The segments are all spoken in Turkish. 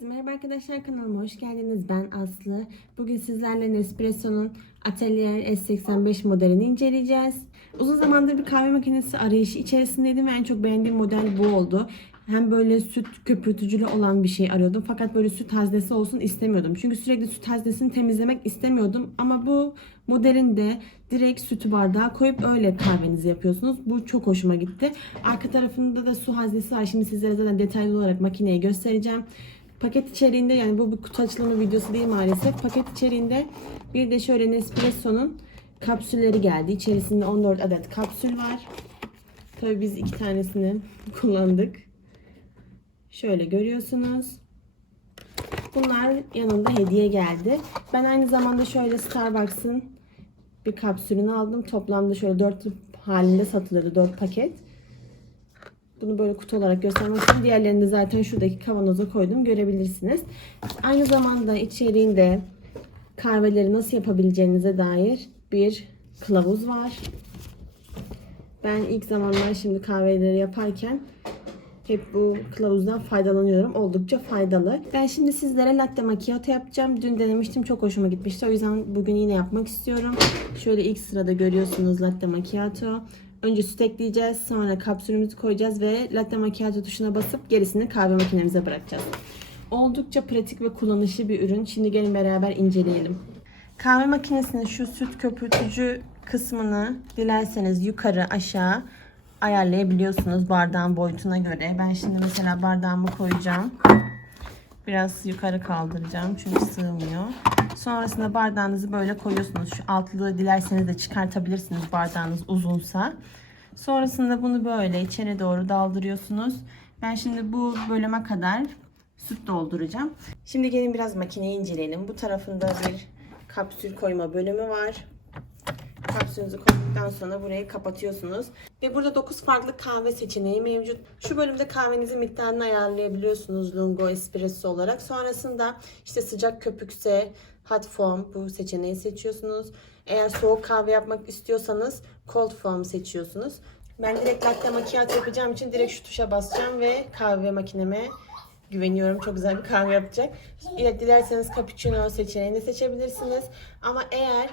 Herkese merhaba arkadaşlar kanalıma hoş geldiniz. Ben Aslı. Bugün sizlerle Nespresso'nun Atelier S85 modelini inceleyeceğiz. Uzun zamandır bir kahve makinesi arayışı içerisindeydim ve en çok beğendiğim model bu oldu. Hem böyle süt köpürtücülü olan bir şey arıyordum. Fakat böyle süt haznesi olsun istemiyordum. Çünkü sürekli süt haznesini temizlemek istemiyordum. Ama bu modelin de direkt sütü bardağa koyup öyle kahvenizi yapıyorsunuz. Bu çok hoşuma gitti. Arka tarafında da su haznesi var. Şimdi sizlere zaten detaylı olarak makineyi göstereceğim. Paket içeriğinde yani bu bir kutu açılımı videosu değil maalesef. Paket içeriğinde bir de şöyle Nespresso'nun kapsülleri geldi. İçerisinde 14 adet kapsül var. Tabii biz iki tanesini kullandık. Şöyle görüyorsunuz. Bunlar yanında hediye geldi. Ben aynı zamanda şöyle Starbucks'ın bir kapsülünü aldım. Toplamda şöyle 4 halinde satılıyordu 4 paket. Bunu böyle kutu olarak göstermek için diğerlerini zaten şuradaki kavanoza koydum görebilirsiniz. Aynı zamanda içeriğinde kahveleri nasıl yapabileceğinize dair bir kılavuz var. Ben ilk zamanlar şimdi kahveleri yaparken hep bu kılavuzdan faydalanıyorum. Oldukça faydalı. Ben şimdi sizlere latte macchiato yapacağım. Dün denemiştim. Çok hoşuma gitmişti. O yüzden bugün yine yapmak istiyorum. Şöyle ilk sırada görüyorsunuz latte macchiato. Önce süt ekleyeceğiz. Sonra kapsülümüzü koyacağız ve latte macchiato tuşuna basıp gerisini kahve makinemize bırakacağız. Oldukça pratik ve kullanışlı bir ürün. Şimdi gelin beraber inceleyelim. Kahve makinesinin şu süt köpürtücü kısmını dilerseniz yukarı aşağı ayarlayabiliyorsunuz bardağın boyutuna göre. Ben şimdi mesela bardağımı koyacağım. Biraz yukarı kaldıracağım çünkü sığmıyor. Sonrasında bardağınızı böyle koyuyorsunuz. Şu altlığı dilerseniz de çıkartabilirsiniz bardağınız uzunsa. Sonrasında bunu böyle içeri doğru daldırıyorsunuz. Ben şimdi bu bölüme kadar süt dolduracağım. Şimdi gelin biraz makineyi inceleyelim. Bu tarafında bir kapsül koyma bölümü var. Kapsülünüzü koyduktan sonra burayı kapatıyorsunuz. Ve burada 9 farklı kahve seçeneği mevcut. Şu bölümde kahvenizin miktarını ayarlayabiliyorsunuz lungo, espresso olarak. Sonrasında işte sıcak köpükse hot foam bu seçeneği seçiyorsunuz. Eğer soğuk kahve yapmak istiyorsanız cold foam seçiyorsunuz. Ben direkt latte macchiato yapacağım için direkt şu tuşa basacağım ve kahve makineme güveniyorum. Çok güzel bir kahve yapacak. Dilerseniz cappuccino seçeneğini seçebilirsiniz. Ama eğer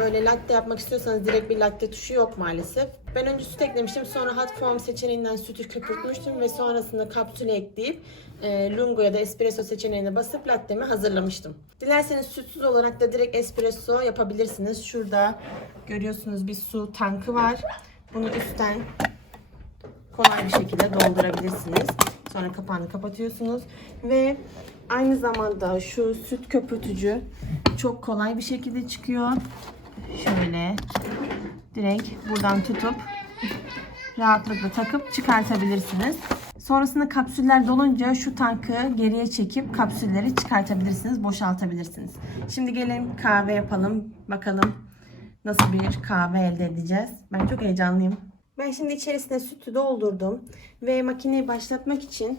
böyle latte yapmak istiyorsanız direkt bir latte tuşu yok maalesef. Ben önce süt eklemiştim. Sonra hot foam seçeneğinden sütü köpürtmüştüm ve sonrasında kapsüle ekleyip e, lungo ya da espresso seçeneğine basıp lattemi hazırlamıştım. Dilerseniz sütsüz olarak da direkt espresso yapabilirsiniz. Şurada görüyorsunuz bir su tankı var. Bunu üstten kolay bir şekilde doldurabilirsiniz. Sonra kapağını kapatıyorsunuz ve aynı zamanda şu süt köpürtücü çok kolay bir şekilde çıkıyor. Şöyle direkt buradan tutup rahatlıkla takıp çıkartabilirsiniz. Sonrasında kapsüller dolunca şu tankı geriye çekip kapsülleri çıkartabilirsiniz, boşaltabilirsiniz. Şimdi gelin kahve yapalım. Bakalım nasıl bir kahve elde edeceğiz. Ben çok heyecanlıyım. Ben şimdi içerisine sütü doldurdum ve makineyi başlatmak için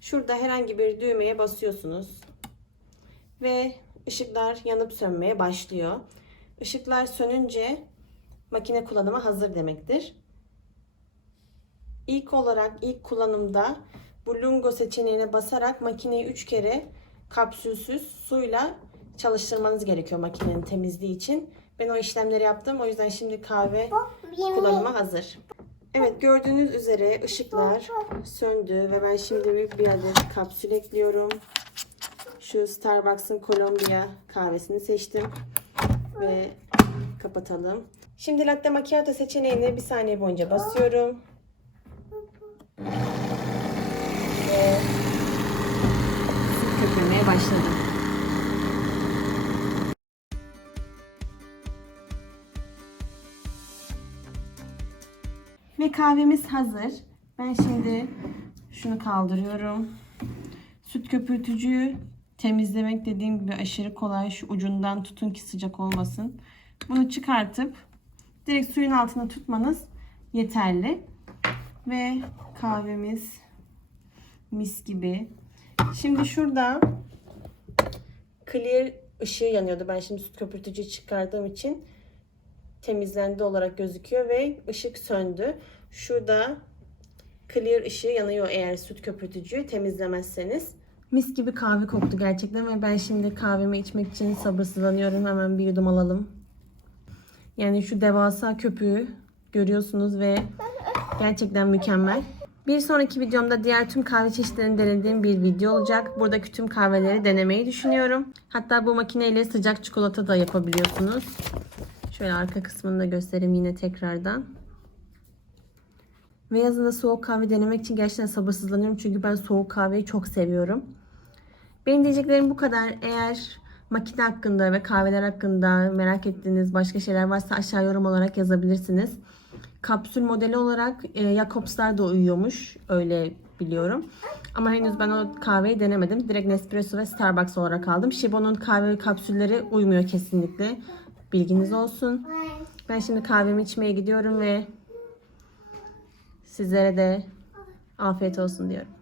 şurada herhangi bir düğmeye basıyorsunuz. Ve ışıklar yanıp sönmeye başlıyor. Işıklar sönünce makine kullanıma hazır demektir. İlk olarak ilk kullanımda bu lungo seçeneğine basarak makineyi 3 kere kapsülsüz suyla çalıştırmanız gerekiyor makinenin temizliği için. Ben o işlemleri yaptım. O yüzden şimdi kahve kullanıma hazır. Evet gördüğünüz üzere ışıklar söndü ve ben şimdi bir, bir adet kapsül ekliyorum. Şu Starbucks'ın Colombia kahvesini seçtim ve kapatalım. Şimdi latte macchiato seçeneğine bir saniye boyunca basıyorum. Ve köpürmeye başladı. Ve kahvemiz hazır. Ben şimdi şunu kaldırıyorum. Süt köpürtücüyü temizlemek dediğim gibi aşırı kolay. Şu ucundan tutun ki sıcak olmasın. Bunu çıkartıp direkt suyun altına tutmanız yeterli. Ve kahvemiz mis gibi. Şimdi şurada clear ışığı yanıyordu. Ben şimdi süt köpürtücüyü çıkardığım için temizlendi olarak gözüküyor ve ışık söndü. Şurada clear ışığı yanıyor eğer süt köpürtücüyü temizlemezseniz. Mis gibi kahve koktu gerçekten ve ben şimdi kahvemi içmek için sabırsızlanıyorum. Hemen bir yudum alalım. Yani şu devasa köpüğü görüyorsunuz ve gerçekten mükemmel. Bir sonraki videomda diğer tüm kahve çeşitlerini denediğim bir video olacak. Buradaki tüm kahveleri denemeyi düşünüyorum. Hatta bu makineyle sıcak çikolata da yapabiliyorsunuz. Şöyle arka kısmını da göstereyim yine tekrardan. Ve yazında soğuk kahve denemek için gerçekten sabırsızlanıyorum. Çünkü ben soğuk kahveyi çok seviyorum. Benim diyeceklerim bu kadar. Eğer makine hakkında ve kahveler hakkında merak ettiğiniz başka şeyler varsa aşağı yorum olarak yazabilirsiniz. Kapsül modeli olarak e, Jacobs'lar da uyuyormuş. Öyle biliyorum. Ama henüz ben o kahveyi denemedim. Direkt Nespresso ve Starbucks olarak aldım. Shibo'nun kahve kapsülleri uymuyor kesinlikle. Bilginiz olsun. Ben şimdi kahvemi içmeye gidiyorum ve sizlere de afiyet olsun diyorum.